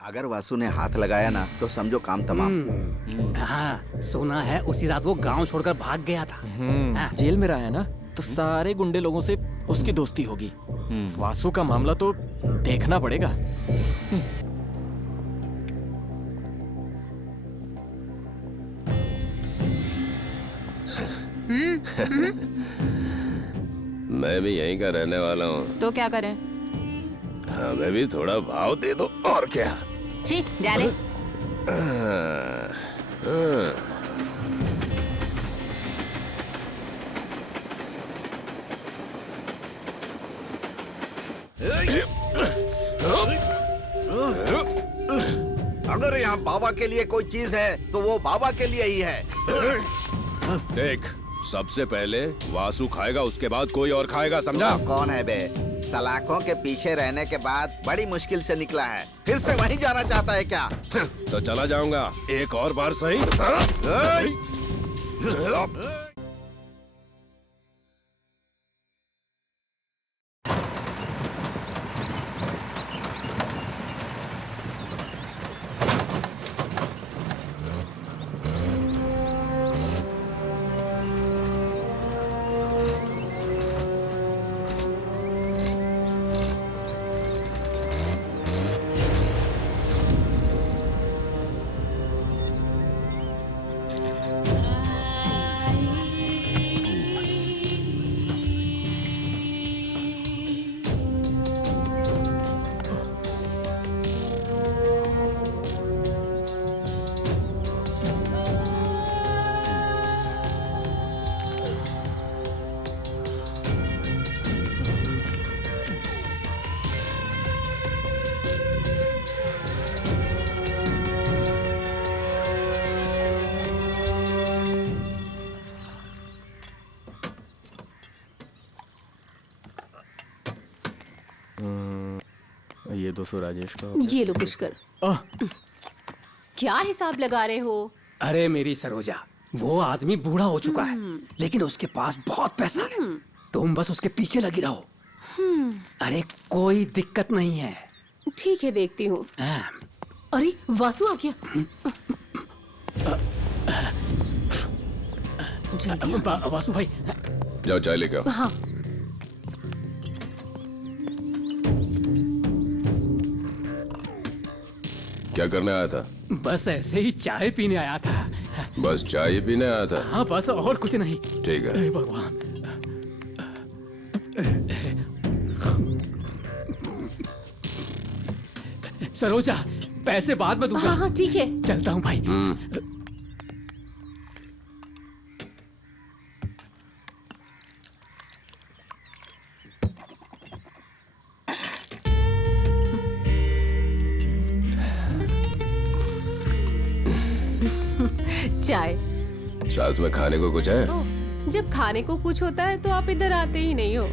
अगर वासु ने हाथ लगाया ना तो समझो काम तमाम। हाँ, सुना है उसी रात वो गांव छोड़कर भाग गया था। हाँ। जेल में रहा है ना, तो सारे गुंडे लोगों से उसकी दोस्ती होगी। वासु का मामला तो देखना पड़ेगा। मैं भी यहीं का रहने वाला हूँ। तो क्या करें? हमें भी थोड़ा भाव दे दो और क्या। छी, जा रे। अगर यहाँ बाबा के लिए कोई चीज है तो वो बाबा के लिए ही है। देख, सबसे पहले वासु खाएगा, उसके बाद कोई और खाएगा, समझा? कौन है बे? सलाखों के पीछे रहने के बाद बड़ी मुश्किल से निकला है, फिर से वहीं जाना चाहता है क्या? तो चला जाऊंगा एक और बार सही। ये 200 राजेश का। ये लो पुष्कर। क्या हिसाब लगा रहे हो? अरे मेरी सरोजा, वो आदमी बूढ़ा हो चुका है, लेकिन उसके पास बहुत पैसा है। तुम बस उसके पीछे लगी रहो। अरे कोई दिक्कत नहीं है। ठीक है, देखती हूँ। हाँ। अरे वासु आ गया। जल्दी आ। वासु भाई। जाओ चाय लेके आओ। हाँ। क्या करने आया था? बस ऐसे ही चाय पीने आया था। बस चाय ही पीने आया था? हाँ, बस और कुछ नहीं। ठीक है। हे भगवान। सरोजा, पैसे बाद में दूंगा। हाँ हाँ ठीक है। चलता हूँ भाई। चाय। साथ में खाने को कुछ है? जब खाने को कुछ होता है तो आप इधर आते ही नहीं हो।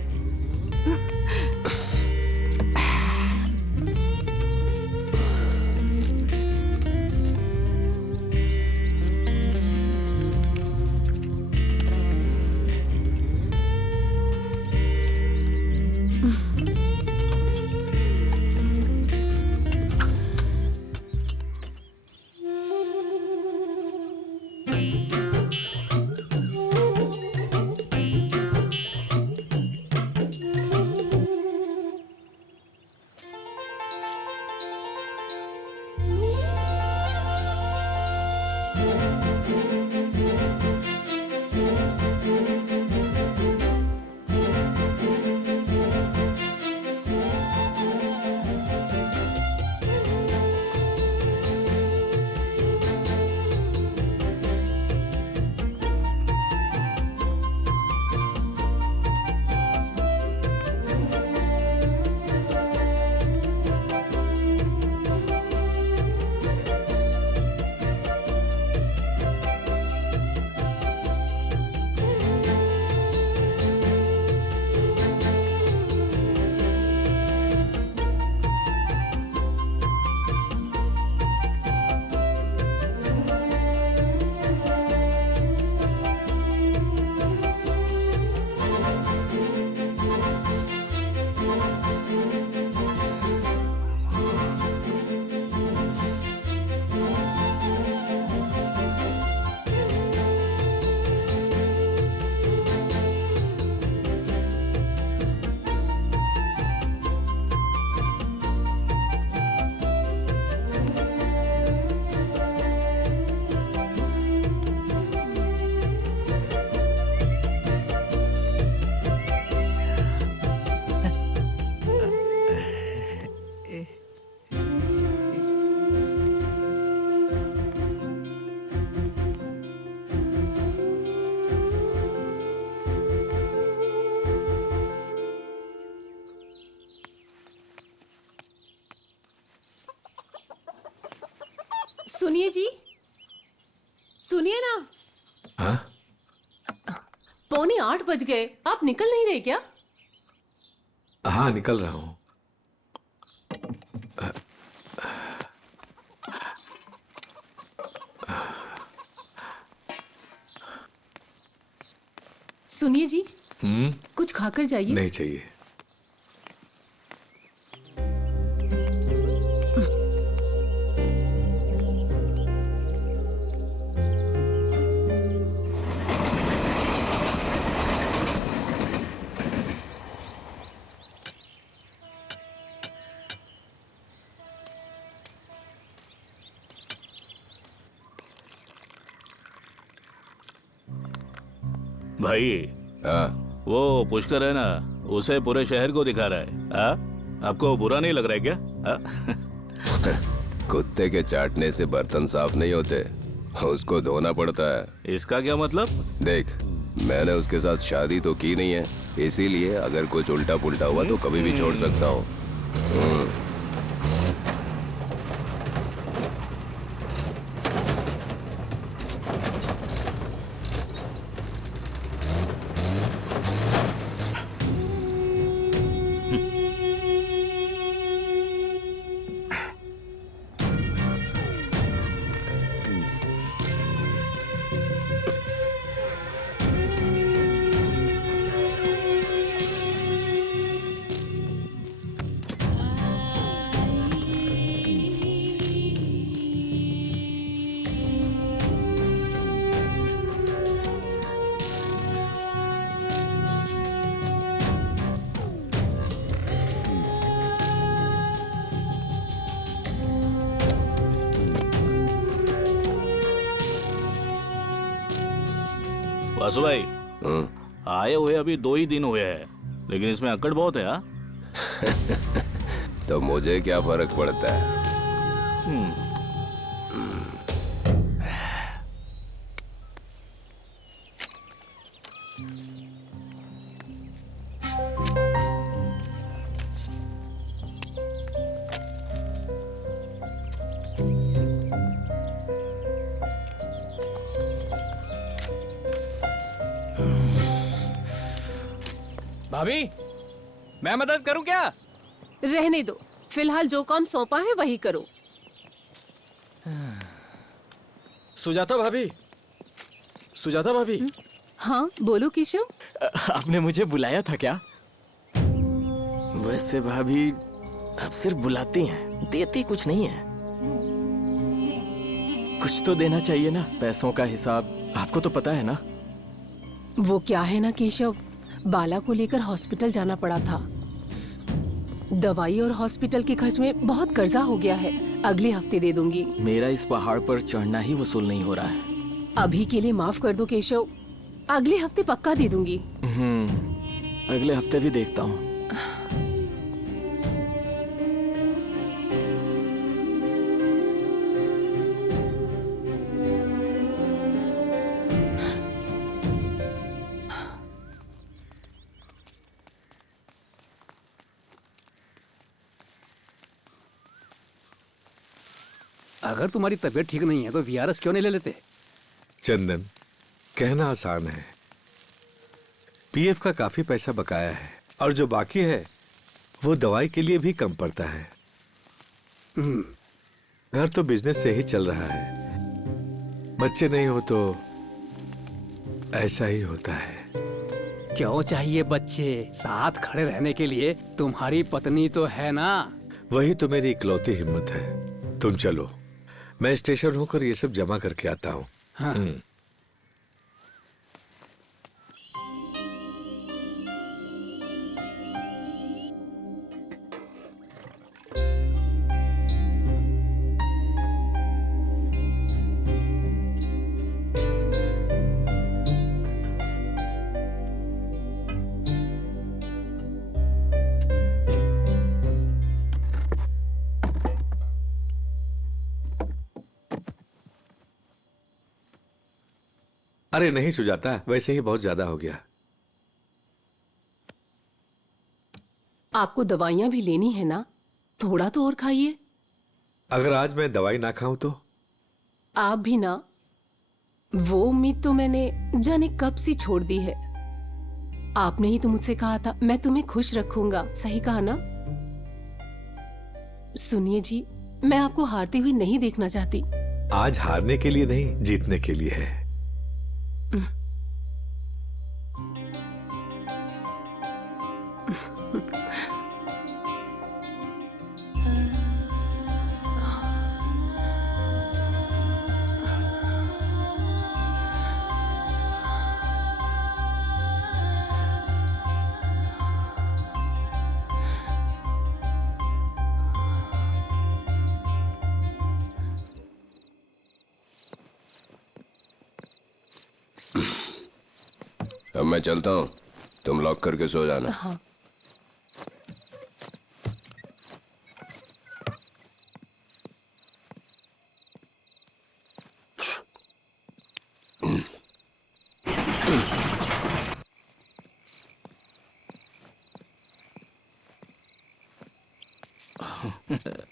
सुनिए जी, सुनिए ना। हाँ? 7:45 बज गए, आप निकल नहीं रहे क्या? हाँ, निकल रहा हूँ। सुनिए जी, कुछ खाकर जाइए। नहीं चाहिए। भाई, हाँ, वो पुष्कर है ना, उसे पूरे शहर को दिखा रहा है। आपको बुरा नहीं लग रहा है क्या? कुत्ते के चाटने से बर्तन साफ नहीं होते, उसको धोना पड़ता है। इसका क्या मतलब? देख, मैंने उसके साथ शादी तो की नहीं है, इसीलिए अगर कुछ उल्टा पुल्टा हुआ तो कभी भी छोड़ सकता हूँ। वासु भाई, आए हुए अभी 2 ही दिन हुए हैं, लेकिन इसमें अकड़ बहुत है। तो मुझे क्या फर्क पड़ता है? भाभी, मैं मदद करूं क्या? रहने दो, फिलहाल जो काम सौंपा है वही करो। सुजाता भाभी, सुजाता भाभी, हाँ बोलो केशव। आपने मुझे बुलाया था क्या? वैसे भाभी, आप सिर्फ बुलाती हैं, देती कुछ नहीं है। कुछ तो देना चाहिए ना। पैसों का हिसाब आपको तो पता है ना। वो क्या है ना केशव, बाला को लेकर हॉस्पिटल जाना पड़ा था। दवाई और हॉस्पिटल के खर्च में बहुत कर्जा हो गया है। अगले हफ्ते दे दूंगी। मेरा इस पहाड़ पर चढ़ना ही वसूल नहीं हो रहा है। अभी के लिए माफ कर दो केशव, अगले हफ्ते पक्का दे दूंगी। अगले हफ्ते भी देखता हूँ। अगर तुम्हारी तबीयत ठीक नहीं है तो वीआरएस क्यों नहीं ले लेते? चंदन, कहना आसान है। पीएफ का काफी पैसा बकाया है और जो बाकी है वो दवाई के लिए भी कम पड़ता है। घर तो बिजनेस से ही चल रहा है। बच्चे नहीं हो तो ऐसा ही होता है। क्यों चाहिए बच्चे? साथ खड़े रहने के लिए तुम्हारी पत्नी तो है ना। वही तो मेरी इकलौती हिम्मत है। तुम चलो, मैं स्टेशन होकर ये सब जमा करके आता हूँ। हाँ। अरे नहीं सुजाता, वैसे ही बहुत ज्यादा हो गया। आपको दवाइयाँ भी लेनी है ना, थोड़ा तो और खाइए। अगर आज मैं दवाई ना खाऊं तो? आप भी ना, वो उम्मीद तो मैंने जाने कब से छोड़ दी है। आपने ही तो मुझसे कहा था मैं तुम्हें खुश रखूंगा, सही कहा ना? सुनिए जी, मैं आपको हारते हुए नहीं देखना चाहती। आज हारने के लिए नहीं, जीतने के लिए है। अब मैं चलता हूँ, तुम लॉक करके सो जाना। हाँ।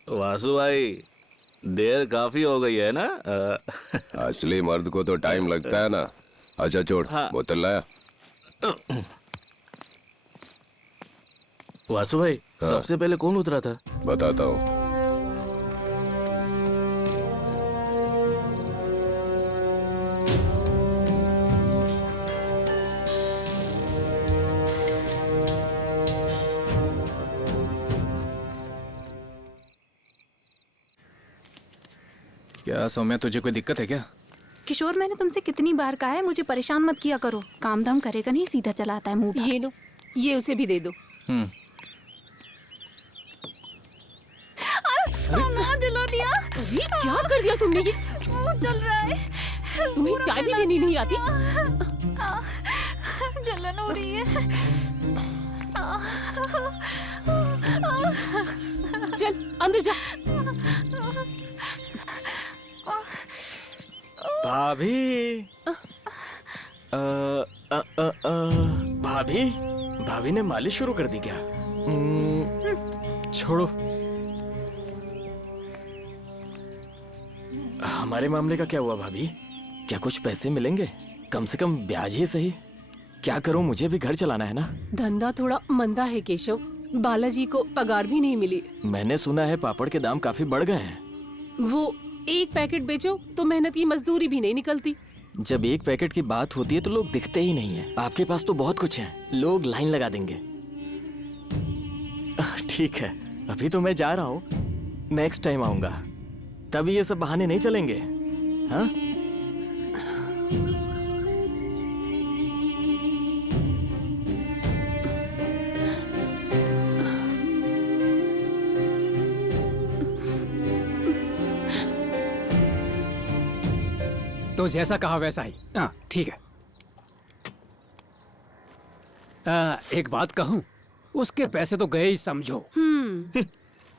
वासु भाई, देर काफी हो गई है ना? असली मर्द को तो टाइम लगता है ना। अच्छा छोड़, बोतल लाया। वासु भाई, सबसे पहले कौन उतरा था? बताता हूँ। क्या सौम्या, तुझे कोई दिक्कत है क्या? किशोर, मैंने तुमसे कितनी बार कहा है मुझे परेशान मत किया करो। काम धाम करेगा नहीं, सीधा चला आता है मुंह। ये लो, ये उसे भी दे दो। ना जला दिया। ये क्या कर दिया तुमने? ये मुंह जल रहा है। तुम्हें चाय भी देनी नहीं आती? जलन हो रही है। चल अंदर जा। भाभी, भाभी, भाभी ने मालिश शुरू कर दी क्या? छोड़ो। हमारे मामले का क्या हुआ भाभी? क्या कुछ पैसे मिलेंगे? कम से कम ब्याज ही सही। क्या करूं, मुझे भी घर चलाना है ना। धंधा थोड़ा मंदा है केशव, बालाजी को पगार भी नहीं मिली। मैंने सुना है पापड़ के दाम काफी बढ़ गए हैं। वो एक पैकेट बेचो तो मेहनत की मजदूरी भी नहीं निकलती। जब एक पैकेट की बात होती है तो लोग दिखते ही नहीं है। आपके पास तो बहुत कुछ है, लोग लाइन लगा देंगे। ठीक है, अभी तो मैं जा रहा हूँ, नेक्स्ट टाइम आऊंगा। तभी ये सब बहाने नहीं चलेंगे। हाँ? तो जैसा कहा वैसा ही। हाँ ठीक है। एक बात कहूँ, उसके पैसे तो गए ही समझो।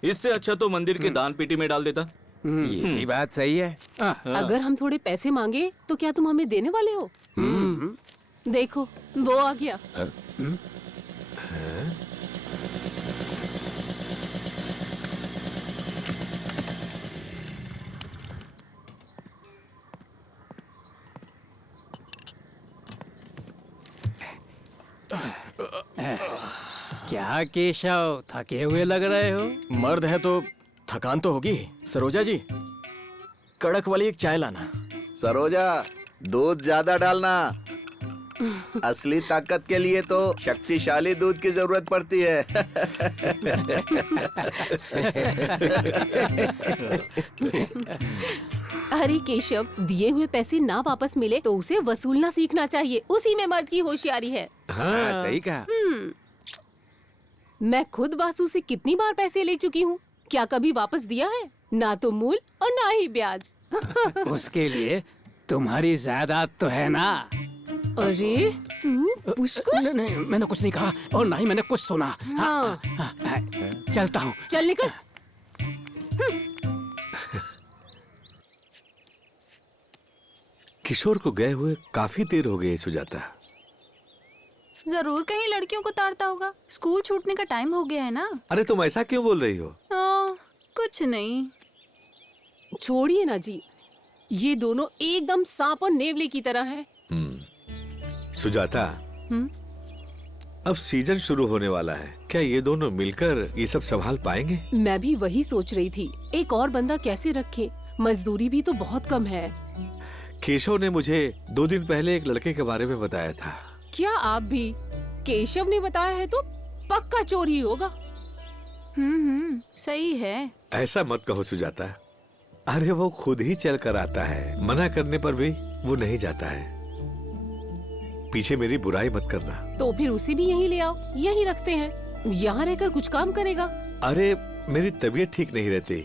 इससे अच्छा तो मंदिर के दान पेटी में डाल देता। ये भी बात सही है। अगर हम थोड़े पैसे मांगे तो क्या तुम हमें देने वाले हो? देखो वो आ गया। क्या केशव, थके हुए लग रहे हो? मर्द है तो थकान तो होगी। सरोजा जी, कड़क वाली एक चाय लाना। सरोजा, दूध ज्यादा डालना। असली ताकत के लिए तो शक्तिशाली दूध की जरूरत पड़ती है। अरे केशव, दिए हुए पैसे ना वापस मिले तो उसे वसूलना सीखना चाहिए। उसी में मर्द की होशियारी है। हाँ, सही कहा। मैं खुद वासु से कितनी बार पैसे ले चुकी हूँ, क्या कभी वापस दिया है? ना तो मूल और ना ही ब्याज। उसके लिए तुम्हारी जायदाद तो है ना। अरे तू पुष्कर? नहीं, नहीं, मैंने कुछ नहीं कहा और ना ही मैंने कुछ सुना। हाँ। चलता हूँ। चल निकल। किशोर को गए हुए काफी देर हो गई सुजाता। जरूर कहीं लड़कियों को ताड़ता होगा। स्कूल छूटने का टाइम हो गया है ना। अरे तुम ऐसा क्यों बोल रही हो? कुछ नहीं। छोड़िए ना जी, ये दोनों एकदम सांप और नेवले की तरह हैं। सुजाता, अब सीजन शुरू होने वाला है, क्या ये दोनों मिलकर ये सब संभाल पाएंगे? मैं भी वही सोच रही थी, एक और बंदा कैसे रखे, मजदूरी भी तो बहुत कम है। केशव ने मुझे 2 दिन पहले एक लड़के के बारे में बताया था। क्या आप भी? केशव ने बताया है तो पक्का चोर ही होगा। सही है। ऐसा मत कहो सुजाता, अरे वो खुद ही चल कर आता है, मना करने पर भी वो नहीं जाता है। पीछे मेरी बुराई मत करना। तो फिर उसे भी यहीं ले आओ, यहीं रखते हैं, यहाँ रहकर कुछ काम करेगा। अरे मेरी तबीयत ठीक नहीं रहती,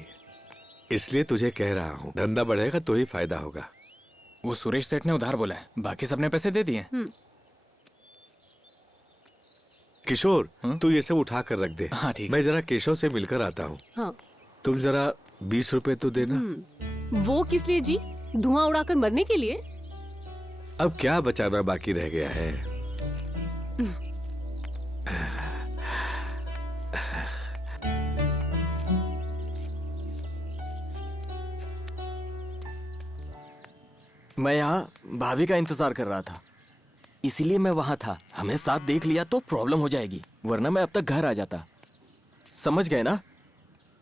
इसलिए तुझे कह रहा हूँ, धंधा बढ़ेगा तो ही फायदा होगा। वो सुरेश सेठ ने उधार बोला है, बाकी सबने पैसे दे दिए। किशोर, तू ये सब उठा कर रख दे। हाँ, ठीक। मैं जरा केशव से मिलकर आता हूँ। हाँ। तुम जरा 20 रुपए तो देना। वो किस लिए जी? धुआं उड़ाकर मरने के लिए? अब क्या बचाना बाकी रह गया है? मैं यहाँ भाभी का इंतजार कर रहा था, इसीलिए मैं वहां था। हमें साथ देख लिया तो प्रॉब्लम हो जाएगी, वरना मैं अब तक घर आ जाता। समझ गए ना?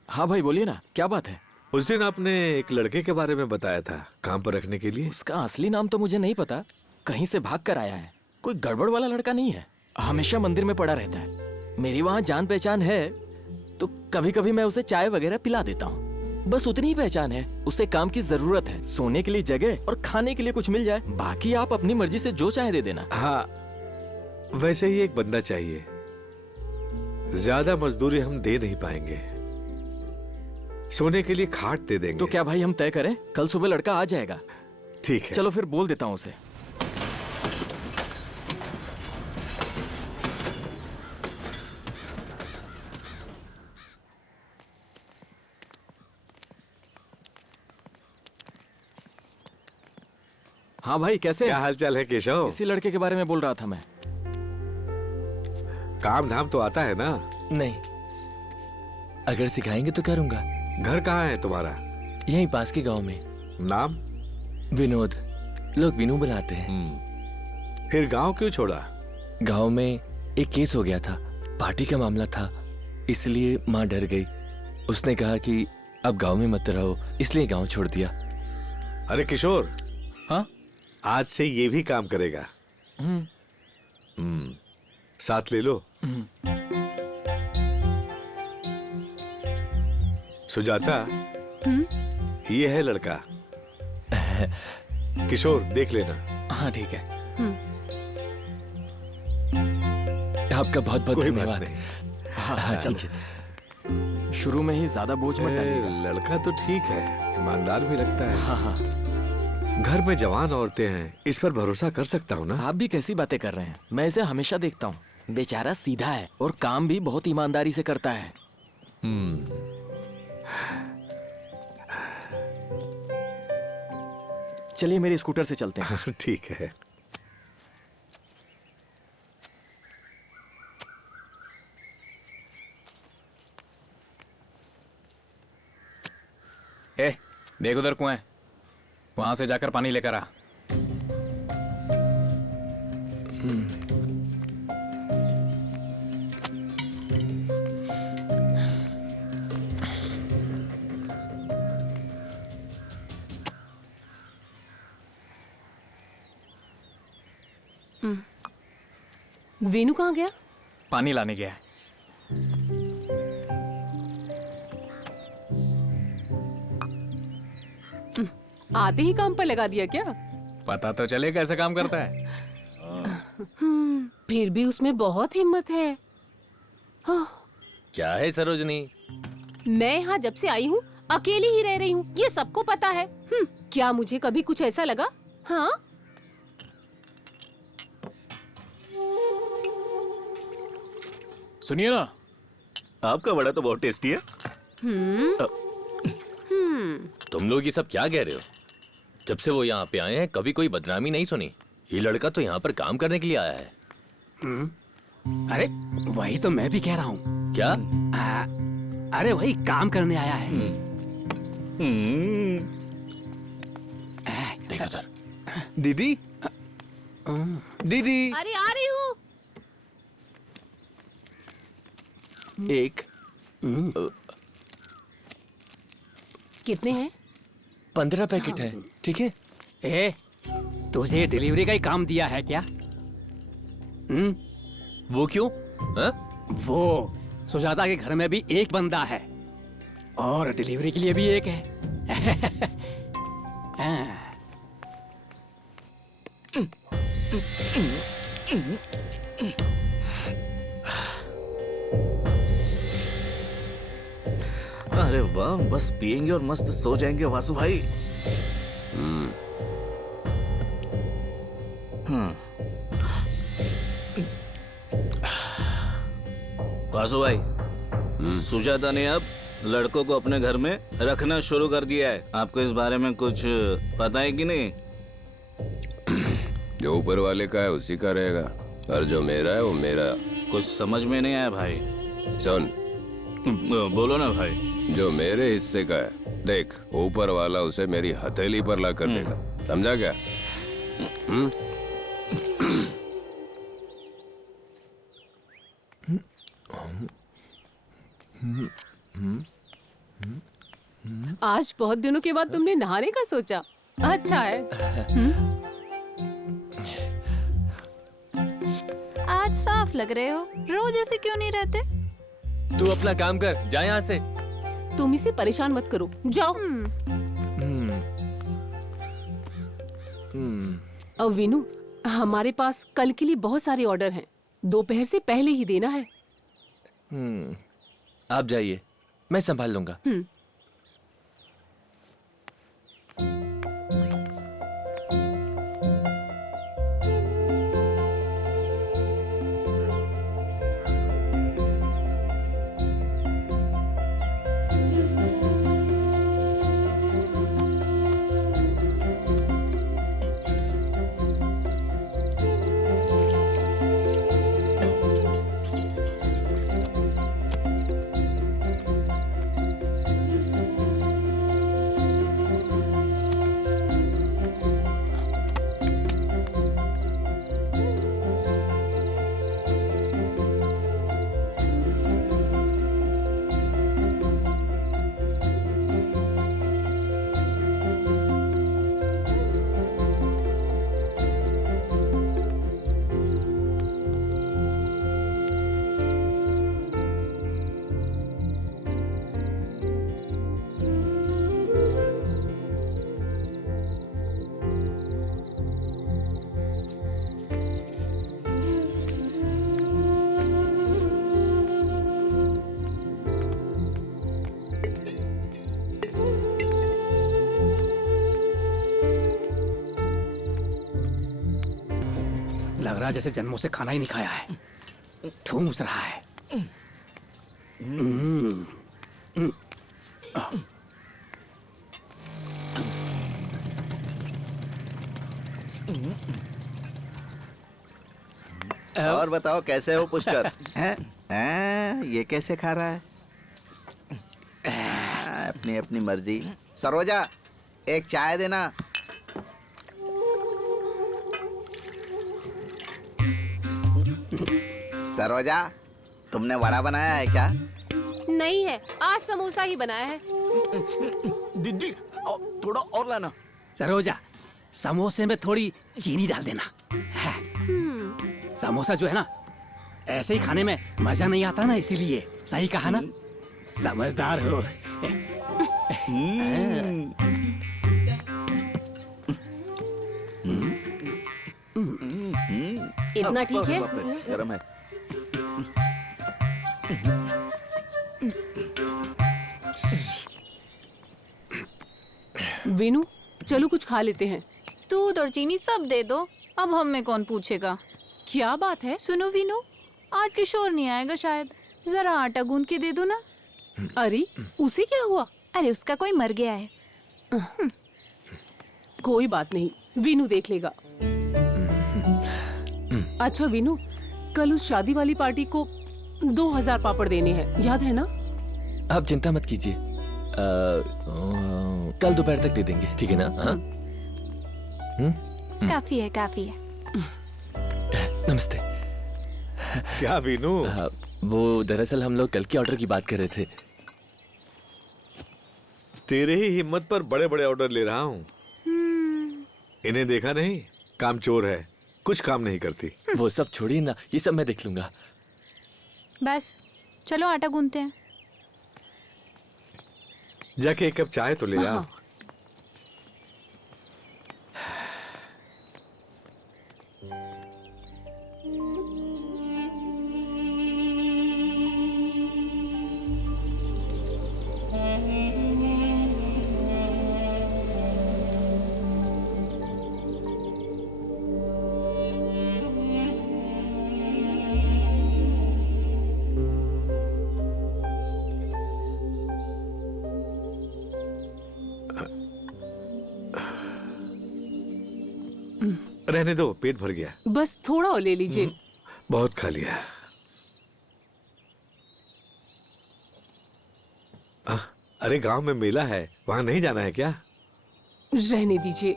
हाँ भाई बोलिए ना, क्या बात है? उस दिन आपने एक लड़के के बारे में बताया था, काम पर रखने के लिए। उसका असली नाम तो मुझे नहीं पता, कहीं से भाग कर आया है। कोई गड़बड़ वाला लड़का नहीं है, हमेशा मंदिर में पड़ा रहता है। मेरी वहाँ जान पहचान है, तो कभी कभी मैं उसे चाय वगैरह पिला देता हूँ, बस उतनी ही पहचान है। उसे काम की जरूरत है, सोने के लिए जगह और खाने के लिए कुछ मिल जाए, बाकी आप अपनी मर्जी से जो चाहे दे देना। हाँ, वैसे ही एक बंदा चाहिए, ज्यादा मजदूरी हम दे नहीं पाएंगे, सोने के लिए खाट दे देंगे। तो क्या भाई हम तय करें? कल सुबह लड़का आ जाएगा। ठीक है, चलो फिर बोल देता हूँ उसे। हाँ भाई, कैसे? क्या हालचाल है केशव? इसी लड़के के बारे में बोल रहा था मैं। काम धाम तो आता है ना? नहीं, अगर सिखाएंगे तो करूंगा। घर कहाँ है तुम्हारा? यहीं पास के गांव में। नाम? विनोद, लोग विनू बुलाते हैं। फिर गांव क्यों छोड़ा? गांव में एक केस हो गया था, पार्टी का मामला था, इसलिए माँ डर गई। उसने कहा कि अब गांव में मत रहो, इसलिए गांव छोड़ दिया। अरे किशोर, हाँ, आज से ये भी काम करेगा। साथ ले लो। सुजाता, ये है लड़का। किशोर, देख लेना। हाँ ठीक है। आपका बहुत बहुत कोई बात धन्यवाद। नहीं। हाँ, ठीक है। शुरू में ही ज्यादा बोझ मत डालिएगा। लड़का तो ठीक है, ईमानदार भी लगता है। हाँ हाँ, घर में जवान औरतें हैं, इस पर भरोसा कर सकता हूँ ना? आप भी कैसी बातें कर रहे हैं? मैं इसे हमेशा देखता हूँ, बेचारा सीधा है और काम भी बहुत ईमानदारी से करता है। चलिए मेरे स्कूटर से चलते हैं। ठीक है। ए, देख उधर कुआं है, वहां से जाकर पानी लेकर आ। वेणु कहाँ गया? पानी लाने गया है। आते ही काम पर लगा दिया क्या? पता तो चले कैसे काम करता है। फिर भी उसमें बहुत हिम्मत है। क्या है सरोजनी? मैं यहाँ जब से आई हूँ अकेली ही रह रही हूँ, ये सबको पता है। क्या मुझे कभी कुछ ऐसा लगा? हाँ, सुनिए ना, आपका वड़ा तो बहुत टेस्टी है। तुम लोग ये सब क्या कह रहे हो? जब से वो यहाँ पे आए हैं कभी कोई बदनामी नहीं सुनी। ये लड़का तो यहाँ पर काम करने के लिए आया है। अरे वही तो मैं भी कह रहा हूँ। क्या? अरे वही काम करने आया है। एक नजर। दीदी दीदी अरे आ रही हूँ। एक कितने हैं? 15 पैकेट है, ठीक है? ए, तुझे डिलीवरी का ही काम दिया है क्या? वो क्यों? हाँ? वो सुजाता के घर में भी एक बंदा है और डिलीवरी के लिए भी एक है। अरे वाह, बस पिएंगे और मस्त सो जाएंगे वासु भाई। वासु भाई, सुजाता ने अब लड़कों को अपने घर में रखना शुरू कर दिया है। आपको इस बारे में कुछ पता है कि नहीं? जो ऊपर वाले का है उसी का रहेगा, और जो मेरा है वो मेरा। कुछ समझ में नहीं आया भाई। सुन, बोलो ना भाई। जो मेरे हिस्से का है, देख ऊपर वाला उसे मेरी हथेली पर ला कर देगा, समझा क्या? आज बहुत दिनों के बाद तुमने नहाने का सोचा। अच्छा है। आज साफ लग रहे हो, रोज ऐसे क्यों नहीं रहते? तू अपना काम कर, जा यहाँ से। तुम इसे परेशान मत करो, जाओ। अब वीनू, हमारे पास कल के लिए बहुत सारे ऑर्डर हैं। दोपहर से पहले ही देना है। आप जाइए, मैं संभाल लूंगा। लग रहा जैसे जन्मों से खाना ही नहीं खाया है। ठूंस रहा है। और बताओ कैसे हो पुष्कर? हैं? ये कैसे खा रहा है? अपनी अपनी मर्जी। सरोजा, एक चाय देना। सरोजा, तुमने वड़ा बनाया है क्या? नहीं है, आज समोसा ही बनाया है। दीदी थोड़ा और लाना। सरोजा, समोसे में थोड़ी चीनी डाल देना। है। समोसा जो है ना, ऐसे ही खाने में मजा नहीं आता ना, इसीलिए। सही कहा ना? समझदार हो। इतना ठीक है? गरम है। वीनू, चलो कुछ खा लेते हैं। दूध और चीनी सब दे दो, अब हम में कौन पूछेगा। क्या बात है? सुनो वीनू, आज किशोर नहीं आएगा शायद, जरा आटा गूंद के दे दो ना। अरे, उसे क्या हुआ? अरे उसका कोई मर गया है। कोई बात नहीं, वीनू देख लेगा। अच्छा वीनू, कल उस शादी वाली पार्टी को 2000 पापड़ देने हैं, याद है ना? आप चिंता मत कीजिए, कल दोपहर तक दे देंगे, ठीक है ना? हाँ? काफी है काफी है। नमस्ते। क्या वीनू, वो दरअसल हम लोग कल के ऑर्डर की बात कर रहे थे। तेरे ही हिम्मत पर बड़े बड़े ऑर्डर ले रहा हूँ। इन्हें देखा नहीं, कामचोर है, कुछ काम नहीं करती। वो सब छोड़िए ना, ये सब मैं देख लूंगा। बस चलो आटा गूंथते हैं। जाके एक कप चाय तो ले आ। रहने दो, पेट भर गया। बस थोड़ा और ले लीजिए। बहुत खा लिया। अरे गांव में मेला है, वहां नहीं जाना है क्या? रहने दीजिए,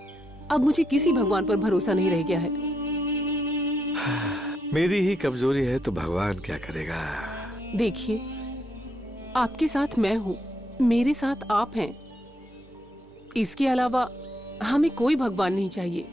अब मुझे किसी भगवान पर भरोसा नहीं रह गया है। मेरी ही कमजोरी है तो भगवान क्या करेगा। देखिए, आपके साथ मैं हूँ, मेरे साथ आप हैं। इसके अलावा हमें कोई भगवान नहीं चाहिए।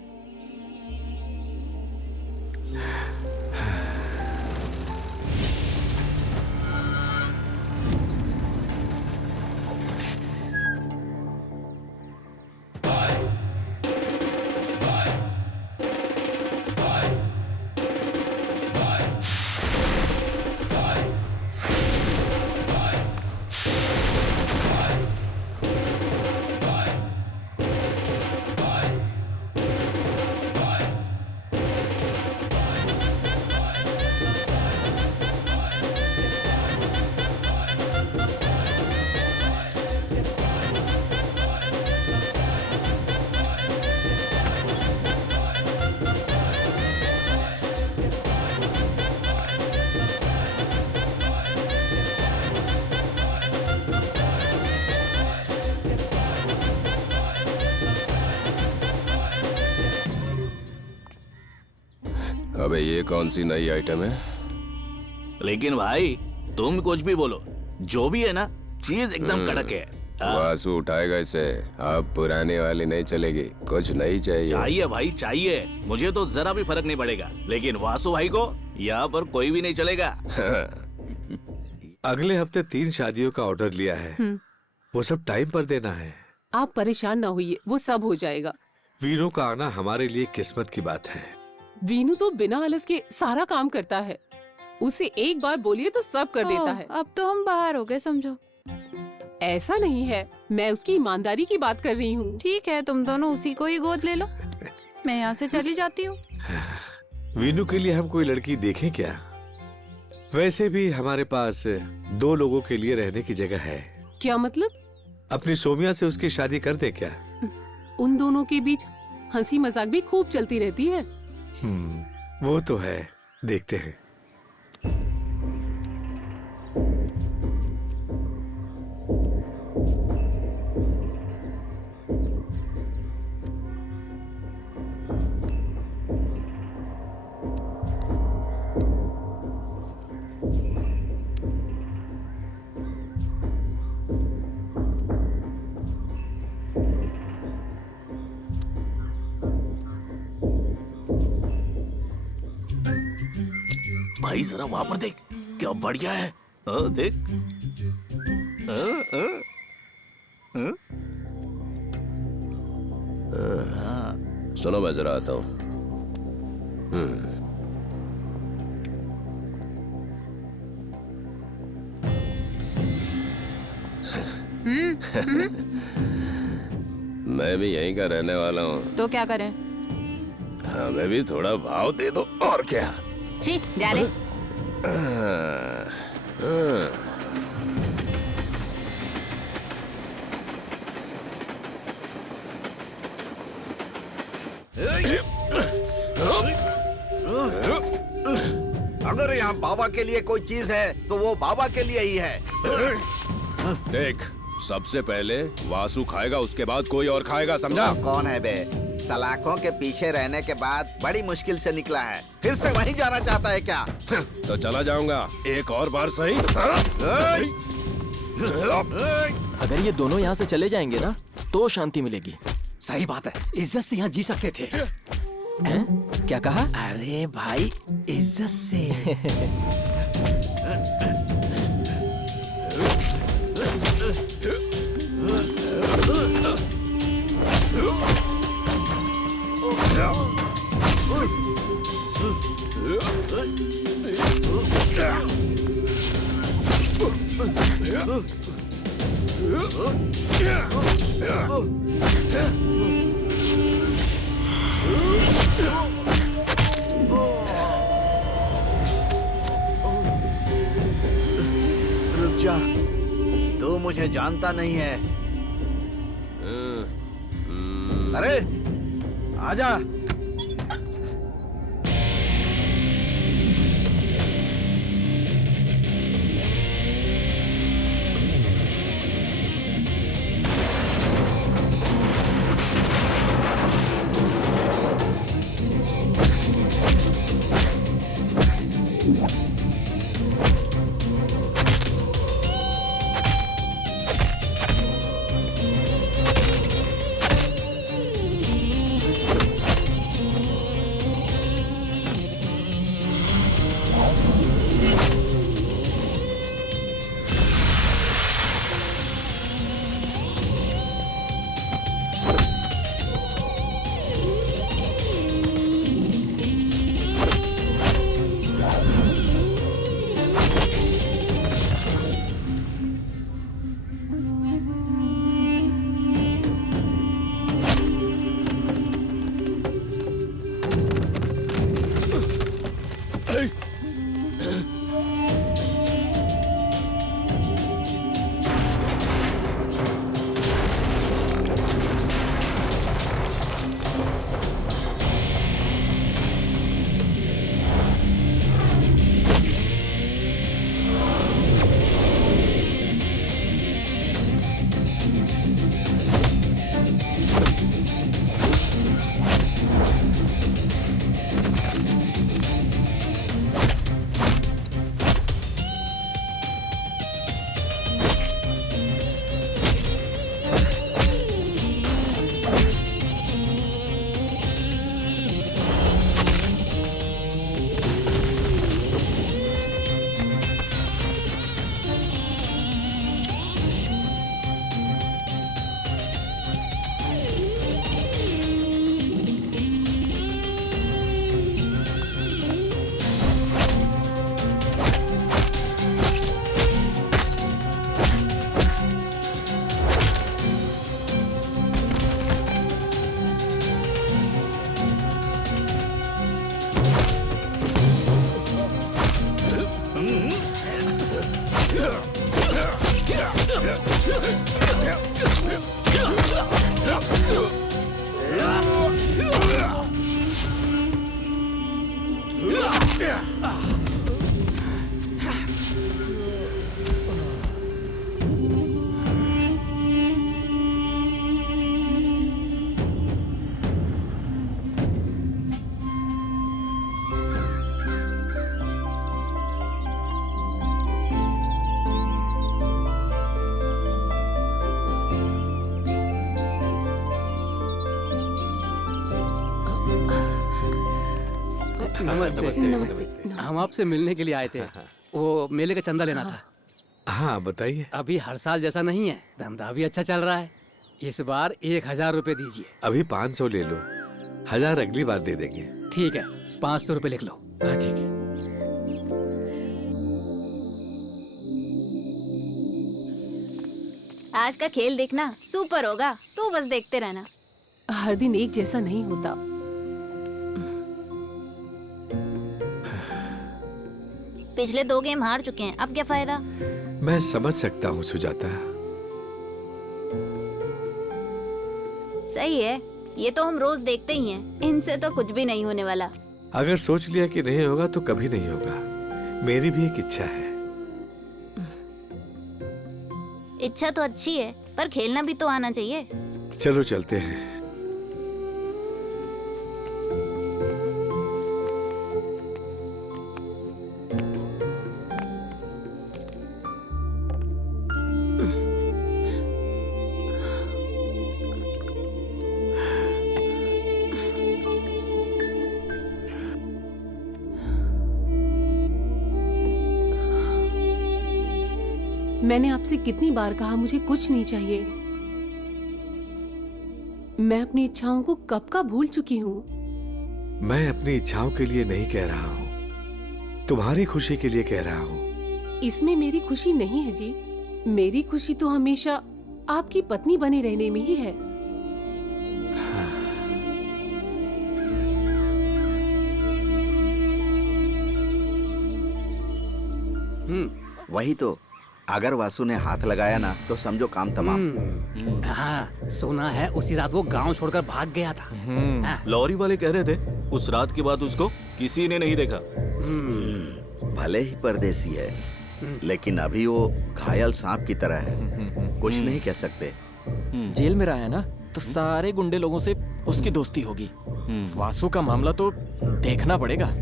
अबे ये कौन सी नई आइटम है? लेकिन भाई तुम कुछ भी बोलो, जो भी है ना, चीज एकदम कड़क है। वासु उठाएगा इसे। अब पुरानी वाली नहीं चलेगी, कुछ नहीं चाहिए। चाहिए भाई चाहिए, मुझे तो जरा भी फर्क नहीं पड़ेगा, लेकिन वासु भाई को यहाँ पर कोई भी नहीं चलेगा। अगले हफ्ते 3 शादियों का ऑर्डर लिया है, वो सब टाइम पर देना है। आप परेशान ना होइए, वो सब हो जाएगा। वीनू का आना हमारे लिए किस्मत की बात है। वीनू तो बिना आलस के सारा काम करता है। उसे एक बार बोलिए तो सब कर देता है। अब तो हम बाहर हो गए समझो। ऐसा नहीं है, मैं उसकी ईमानदारी की बात कर रही हूँ। ठीक है, तुम दोनों उसी को ही गोद ले लो, मैं यहाँ से चली जाती हूँ। वीनू के लिए हम कोई लड़की देखें क्या? वैसे भी हमारे पास 2 लोगों के लिए रहने की जगह है। क्या मतलब? अपनी सोमिया से उसकी शादी कर दे क्या? उन दोनों के बीच हंसी मजाक भी खूब चलती रहती है। वो तो है, देखते हैं। भाई जरा वहां पर देख, क्या बढ़िया है। देख। सुनो, मैं जरा आता हूँ। मैं भी यहीं का रहने वाला हूँ। तो क्या करें? हमें भी थोड़ा भाव दे दो, और क्या। छी, जा रे। अगर यहाँ बाबा के लिए कोई चीज है तो वो बाबा के लिए ही है। देख, सबसे पहले वासु खाएगा, उसके बाद कोई और खाएगा, समझा? कौन है बे? सलाखों के पीछे रहने के बाद बड़ी मुश्किल से निकला है, फिर से वहीं जाना चाहता है क्या? तो चला जाऊंगा एक और बार सही। अगर ये दोनों यहाँ से चले जाएंगे ना तो शांति मिलेगी। सही बात है, इज्जत से यहाँ जी सकते थे। हैं? क्या कहा? अरे भाई, इज्जत से। रुक जा, तू मुझे जानता नहीं है। अरे आजा। नमस्ते। नमस्ते। हम आपसे मिलने के लिए आए थे। वो मेले का चंदा लेना था। हाँ बताइए। अभी हर साल जैसा नहीं है, धंधा भी अच्छा चल रहा है। इस बार 1000 रुपए दीजिए। अभी 500 ले लो, 1000 अगली बार दे देंगे। ठीक है, 500 रुपए लिख लो। हाँ ठीक है। आज का खेल देखना सुपर होगा, तू बस देखते रहना। हर दिन एक जैसा नहीं होता। पिछले 2 गेम हार चुके हैं, अब क्या फायदा। मैं समझ सकता हूँ सुजाता। सही है, ये तो हम रोज देखते ही हैं। इनसे तो कुछ भी नहीं होने वाला। अगर सोच लिया कि नहीं होगा तो कभी नहीं होगा। मेरी भी एक इच्छा है। इच्छा तो अच्छी है, पर खेलना भी तो आना चाहिए। चलो चलते हैं। मैंने आपसे कितनी बार कहा मुझे कुछ नहीं चाहिए। मैं अपनी इच्छाओं को कब का भूल चुकी हूँ। मैं अपनी इच्छाओं के लिए नहीं कह रहा हूँ, तुम्हारी खुशी के लिए कह रहा हूँ। इसमें मेरी खुशी नहीं है जी। मेरी खुशी तो हमेशा आपकी पत्नी बने रहने में ही है। वही तो, अगर वासु ने हाथ लगाया ना तो समझो काम तमाम। हाँ, सुना है उसी रात वो गांव छोड़कर भाग गया था। हाँ, लॉरी वाले कह रहे थे उस रात के बाद उसको किसी ने नहीं देखा। भले ही परदेसी है, लेकिन अभी वो घायल सांप की तरह है, कुछ नहीं कह सकते। जेल में रहा है ना, तो सारे गुंडे लोगों से उसकी दोस्ती होगी। वासु का मामला तो देखना पड़ेगा।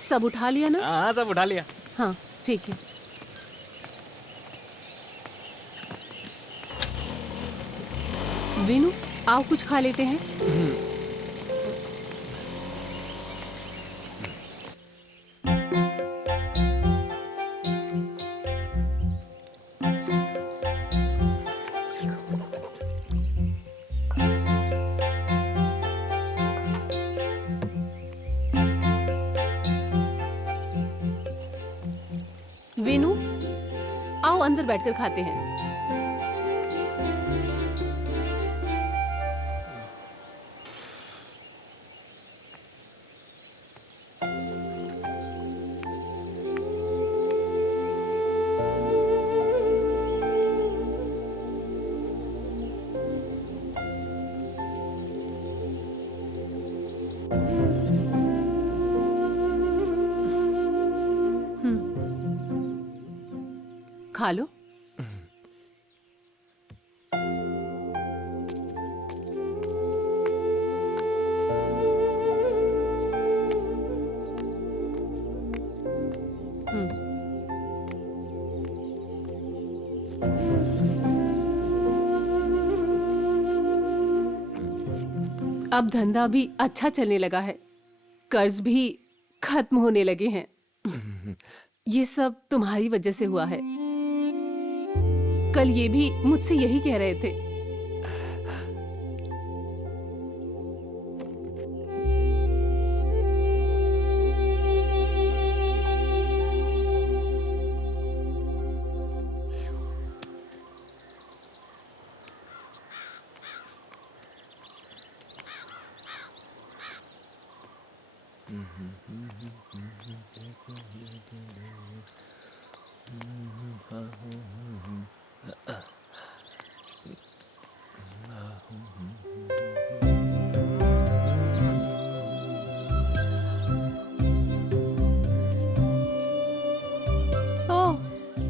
सब उठा लिया ना? हाँ, सब उठा लिया। हाँ ठीक है। विनु, आओ कुछ खा लेते हैं। विनु, आओ अंदर बैठकर खाते हैं। खा लो। अब धंधा भी अच्छा चलने लगा है, कर्ज भी खत्म होने लगे हैं। ये सब तुम्हारी वजह से हुआ है। कल ये भी मुझसे यही कह रहे थे।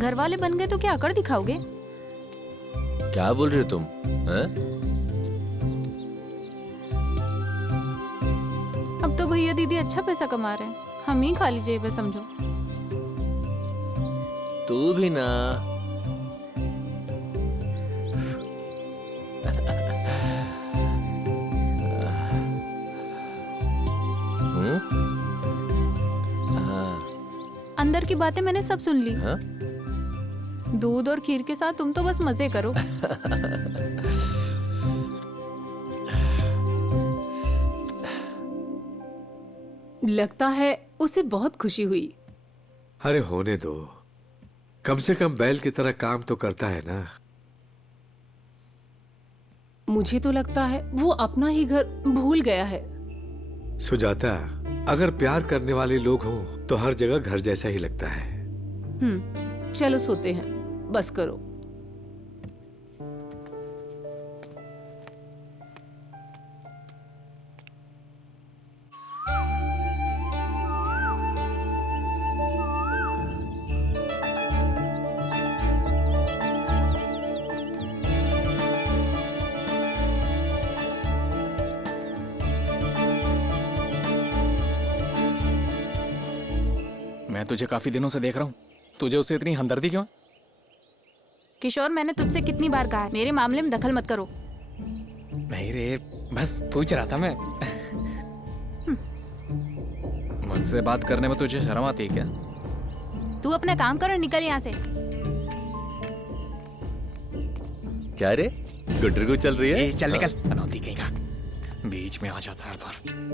घर वाले बन गए तो क्या अकड़ दिखाओगे? क्या बोल रहे हो तुम? हैं? अब तो भैया दीदी अच्छा पैसा कमा रहे हैं, हम ही खाली जेब है समझो। तू भी ना। अंदर की बातें मैंने सब सुन ली। हाँ? दूध और खीर के साथ तुम तो बस मजे करो। लगता है उसे बहुत खुशी हुई। अरे होने दो, कम से कम बैल की तरह काम तो करता है ना। मुझे तो लगता है वो अपना ही घर भूल गया है। सुजाता, अगर प्यार करने वाले लोग हों तो हर जगह घर जैसा ही लगता है। चलो सोते हैं, बस करो। मैं तुझे काफी दिनों से देख रहा हूँ, तुझे उससे इतनी हमदर्दी क्यों? किशोर, मैंने तुझसे कितनी बार कहा है मेरे मामले में दखल मत करो। नहीं रे, बस पूछ रहा था मैं। मुझसे बात करने में तुझे शर्म आती है क्या? तू अपना काम कर और निकल यहाँ से। क्या रे, गुटरगु चल रही है? चल निकल, अनौती कहीं का, बीच में आ जाता है हर बार।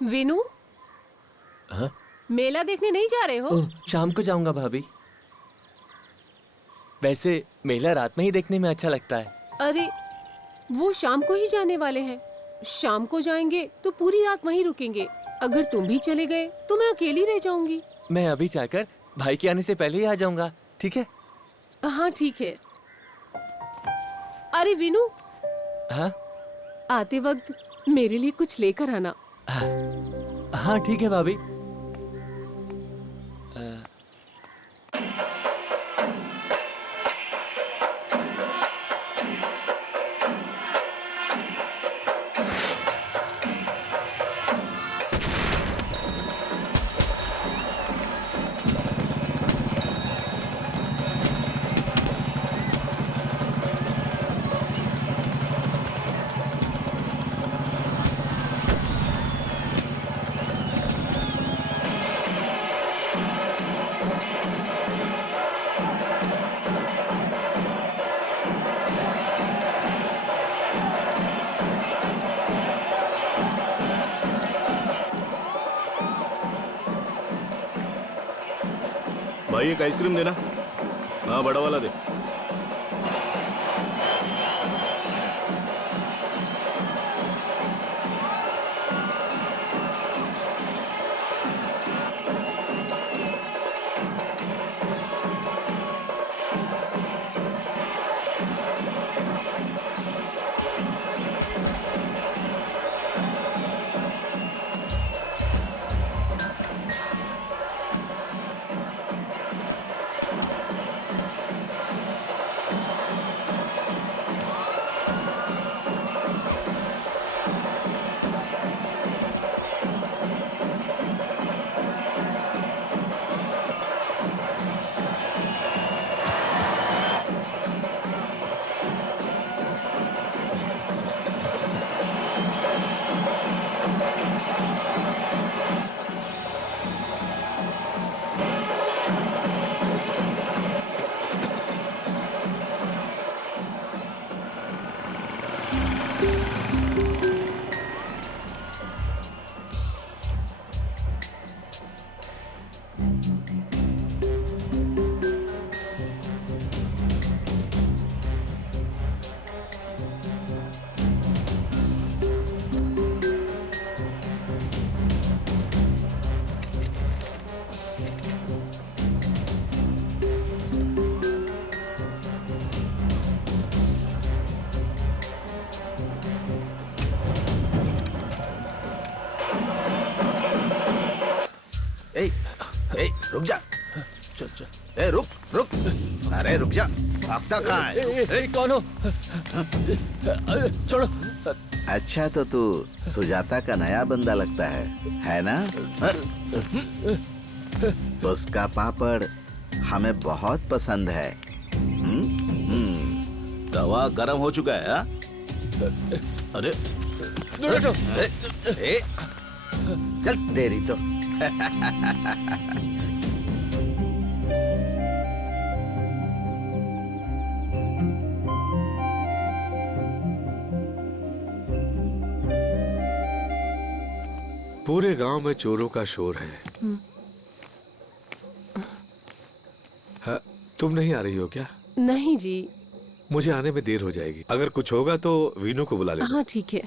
विनू, हाँ? मेला देखने नहीं जा रहे हो? ओह, शाम को जाऊंगा भाभी। वैसे मेला रात में ही देखने में अच्छा लगता है। अरे वो शाम को ही जाने वाले हैं। शाम को जाएंगे तो पूरी रात वहीं रुकेंगे। अगर तुम भी चले गए तो मैं अकेली रह जाऊंगी। मैं अभी जाकर भाई के आने से पहले ही आ जाऊंगा, ठीक है? हाँ ठीक है। अरे विनू, हाँ आते वक्त मेरे लिए कुछ लेकर आना। हाँ ठीक है भाभी। भाई एक आइसक्रीम देना। हाँ बड़ा वाला दे। ए, ए, रुक जा। ए, रुक रुक। अरे रुक जा, भागता कहाँ है? कौन हो? छोड़ो। अच्छा तो तू सुजाता का नया बंदा लगता है ना? उसका पापड़ हमें बहुत पसंद है। तवा गर्म हो चुका है। हाँ? अरे चल तेरी तो। पूरे गांव में चोरों का शोर है। हाँ, तुम नहीं आ रही हो क्या? नहीं जी। मुझे आने में देर हो जाएगी। अगर कुछ होगा तो वीनू को बुला लेना। हाँ ठीक है।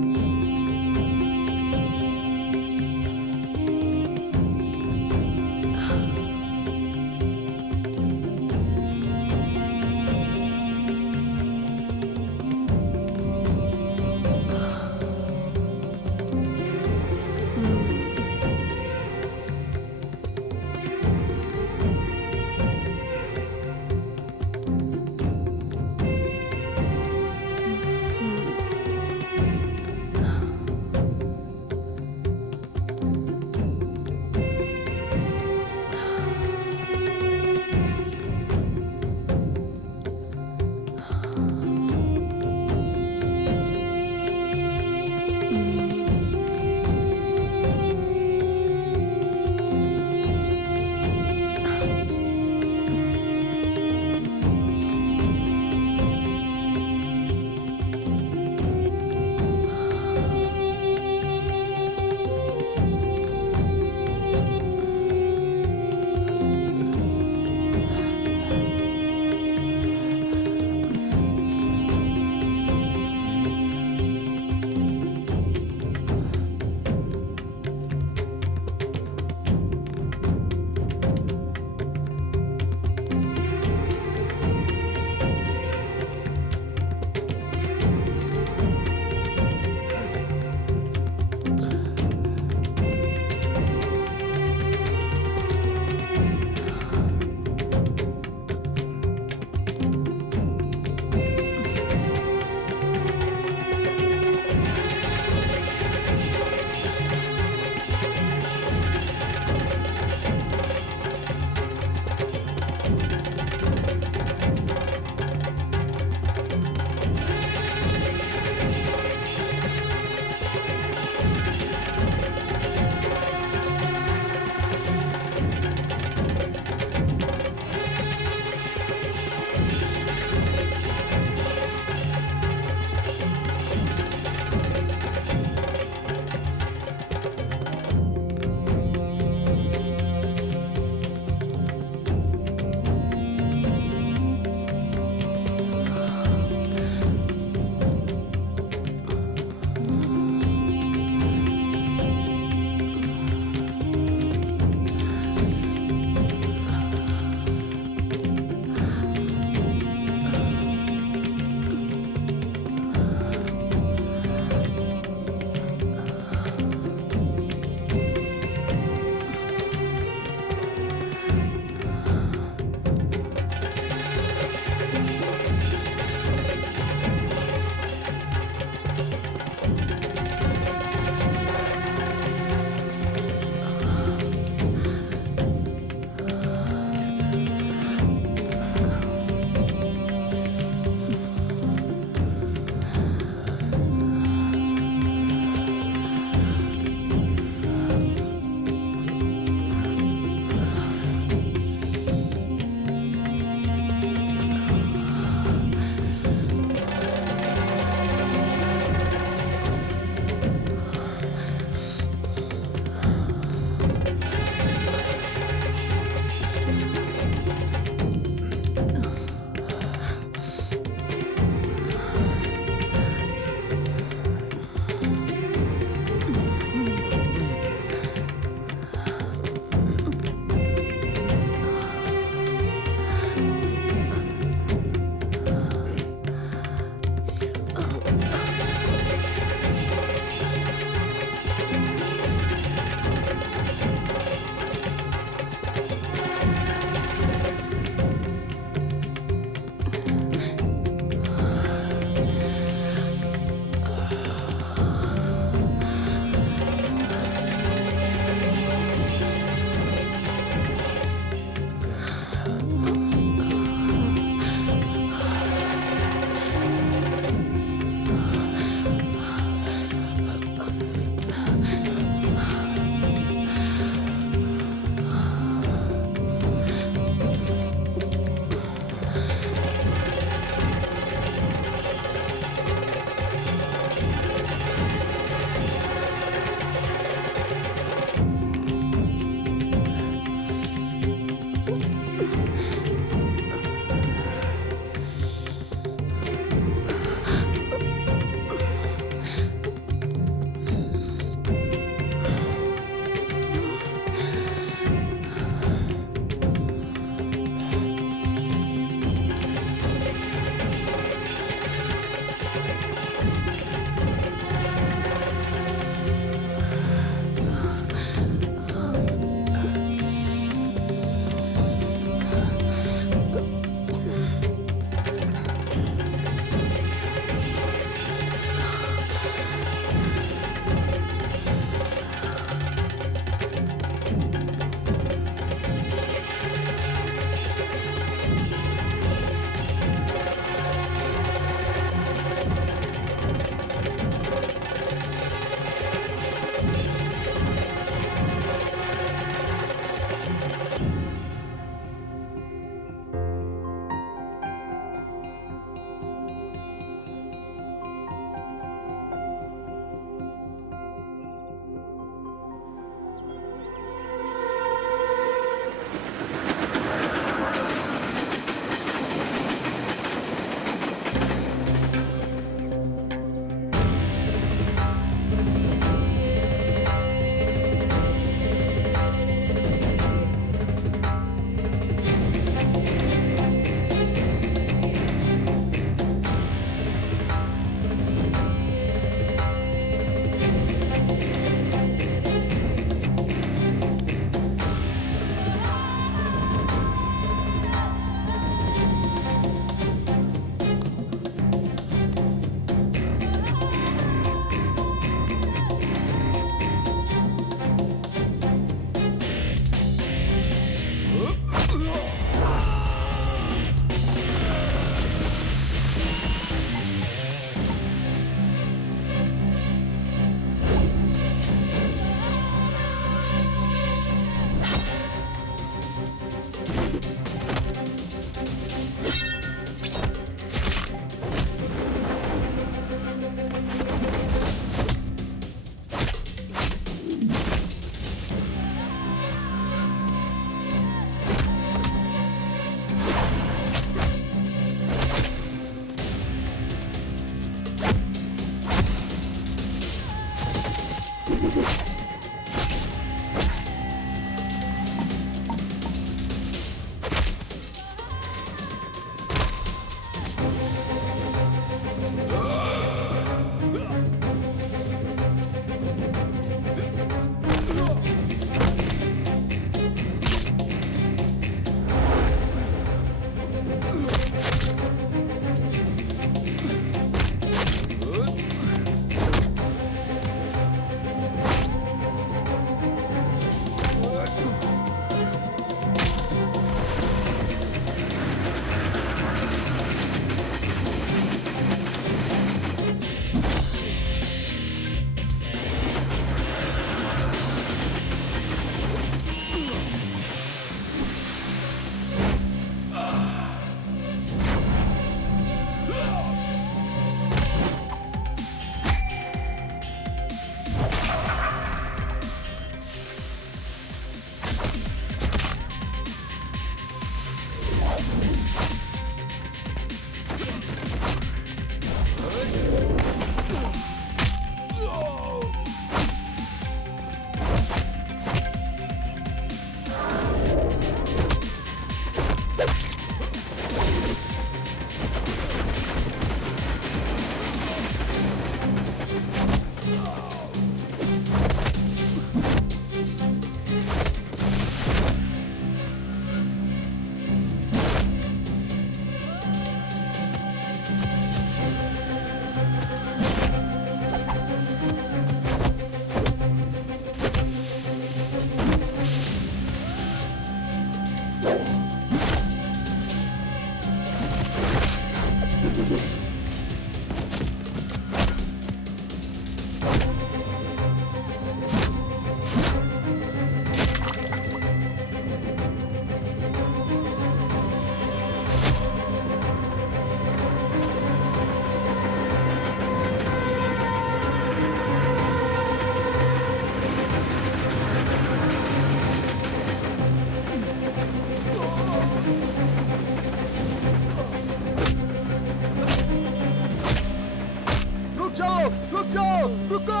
रुको।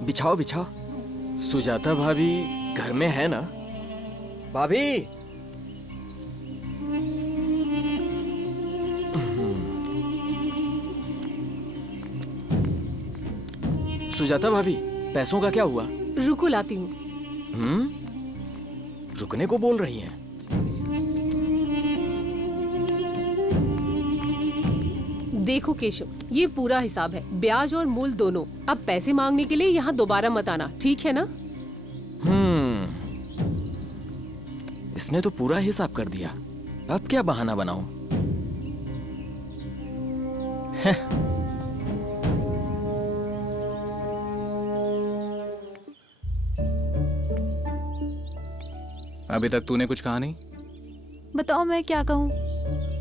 बिछाओ बिछाओ। सुजाता भाभी घर में है ना? भाभी, सुजाता भाभी, पैसों का क्या हुआ? रुको लाती हूँ। रुकने को बोल रही हैं। देखो केशव, ये पूरा हिसाब है, ब्याज और मूल दोनों। अब पैसे मांगने के लिए यहाँ दोबारा मत आना, ठीक है ना? इसने तो पूरा हिसाब कर दिया। अब क्या बहाना बनाऊं? अभी तक तूने कुछ कहा नहीं। बताओ मैं क्या कहूँ।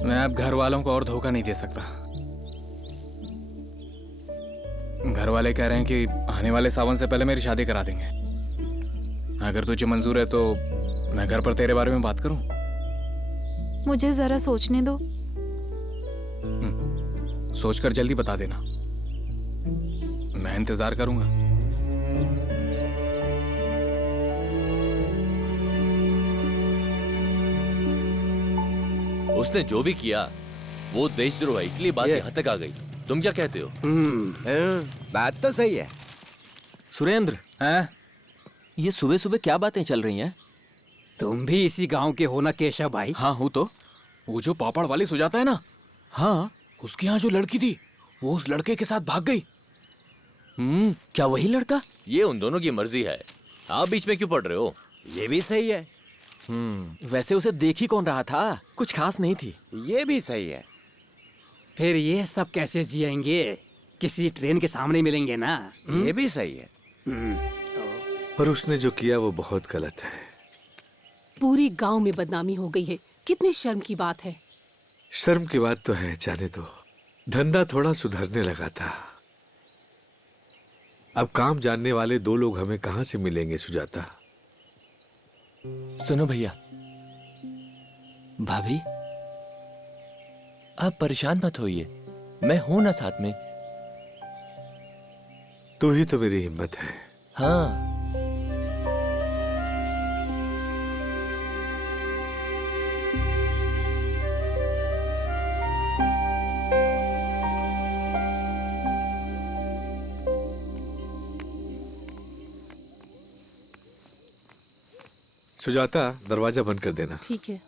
मैं अब घर वालों को और धोखा नहीं दे सकता। घर वाले कह रहे हैं कि आने वाले सावन से पहले मेरी शादी करा देंगे। अगर तुझे मंजूर है तो मैं घर पर तेरे बारे में बात करूं। मुझे जरा सोचने दो। सोचकर जल्दी बता देना, मैं इंतजार करूंगा। उसने जो भी किया वो देशद्रोह है, इसलिए बात यहाँ तक आ गई। तुम क्या कहते हो? बात तो सही है। सुरेंद्र, हैं? ये सुबह सुबह क्या बातें चल रही हैं? तुम भी इसी गांव के हो ना केशव भाई? हाँ हूँ तो। वो जो पापड़ वाली सुजाता है ना, हाँ, उसके यहाँ जो लड़की थी वो उस लड़के के साथ भाग गई। क्या वही लड़का? ये उन दोनों की मर्जी है, आप बीच में क्यों पड़ रहे हो? ये भी सही है। वैसे उसे देख ही कौन रहा था? कुछ खास नहीं थी। ये भी सही है। फिर ये सब कैसे जिएंगे? किसी ट्रेन के सामने मिलेंगे ना। ये भी सही है। पर उसने जो किया वो बहुत गलत है। पूरी गांव में बदनामी हो गई है, कितनी शर्म की बात है। शर्म की बात तो है, जाने दो। धंधा थोड़ा सुधरने लगा था। अब काम जानने वाले दो लोग हमें कहां से मिलेंगे सुजाता? सुनो भैया, भाभी आप परेशान मत होइए, मैं हूं ना साथ में। तू ही तो मेरी हिम्मत है। हाँ सुजाता, दरवाजा बंद कर देना। ठीक है।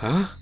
हाँ?